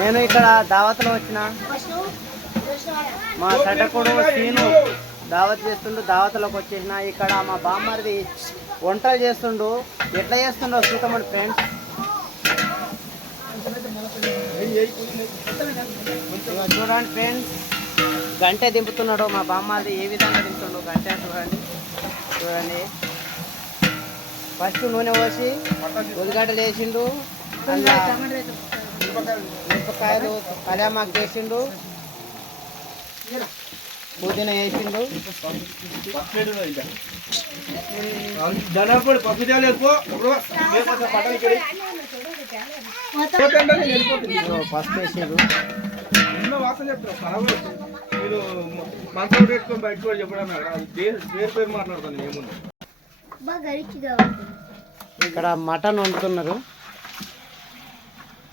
నేను ఇక్కడ దావత్లో వచ్చిన. మా సటకుడు సీను దావత్ చేస్తుండు దావత్లోకి వచ్చేసిన. ఇక్కడ మా బామ్మరిది వంటలు చేస్తుండు. ఎట్లా చేస్తుండో చూద్దామండి ఫ్రెండ్స్ చూడండి ఫ్రెండ్స్ గంటె దింపుతున్నాడు మా బామ్మది ఏ విధంగా దింపుతుండో గంటె చూడండి. చూడండి. ఫస్ట్ నూనె పోసి ఉల్లిగడ్డలు వేసిండు. మిరపకాయలు కళ్యామాకు చేసిండు పుదీనా వేసిండు. జనపడి పప్పు పసుపు వేసిండు. వాసన చెప్తారు మీరు పెట్టుకొని బయట కూడా చెప్పడం అది పేరు పేరు పేరు మాట్లాడుతాను ఏముంది? ఇక్కడ మటన్ వండుతున్నారు.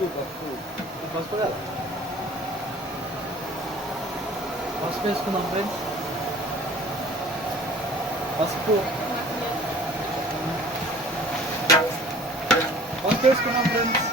desculpa, eu faço por ela. Posso pensar com o nome dele? Posso por. Posso pensar com o nome deles?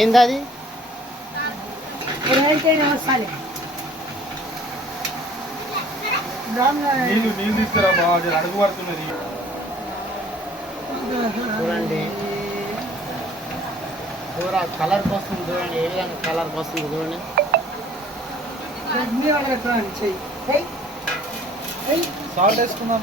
ఏంది అది నీళ్ళు నీళ్ళు తీసుకురామ్మా అది అడుగు పడుతున్నది. చూడండి. కూర కలర్ వస్తుంది చూడండి. ఏ విధంగా కలర్ వస్తుంది చూడండి. సాల్ట్ వేసుకుందాం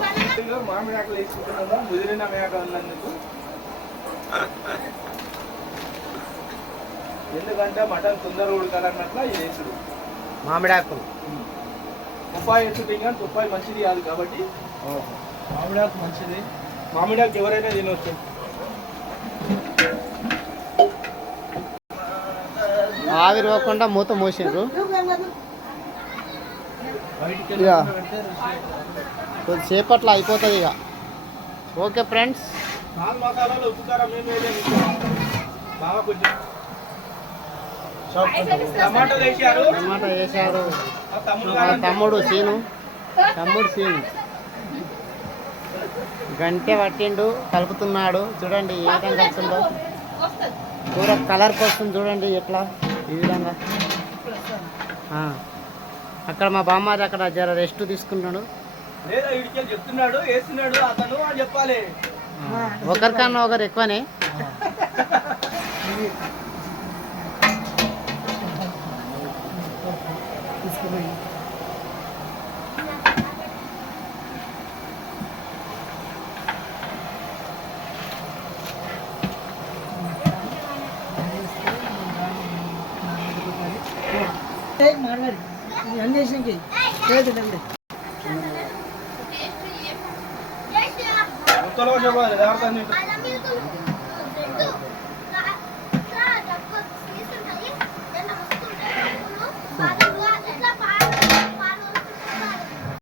మామిడి తీసుకురా ఇందులో మామిడి ఆకలి వేసుకుంటున్నాము? ముదిరిన మేక ఉన్నందుకు ఎందుకంటే మటన్ తొందర ఉడకాలన్నట్ల ఇది వేసుడు మామిడాకులు. తుప్పాయి వేసుడు కానీ తుప్పాయి మంచిది కాదు కాబట్టి. మామిడాకు మంచిది. మామిడాకు ఎవరైనా తినవచ్చు ఆవిరి పోకుండా మూత మూసిండ్రు. కొద్దిసేపట్లో అయిపోతుంది ఇక. Okay friends. వేసారు టమాటా వేసాడు ఆ తమ్ముడు మా గారు తమ్ముడు సీను. తమ్ముడు సీను. గంటె పట్టిండు కలుపుతున్నాడు. చూడండి ఏ విధంగా కలుపుతుండో కూర కలర్ వస్తుంది చూడండి ఎట్లా. ఈ విధంగా. అక్కడ మా బామ్మారి అక్కడ జర రెస్ట్ తీసుకుంటున్నాడు. లేదా ఇడికి చెప్తున్నాడు వేస్తున్నాడు అతను అని చెప్పాలి. ఒకరికన్నా ఒకరు ఎక్కువనే. Tolong siapa? Ada harta nih.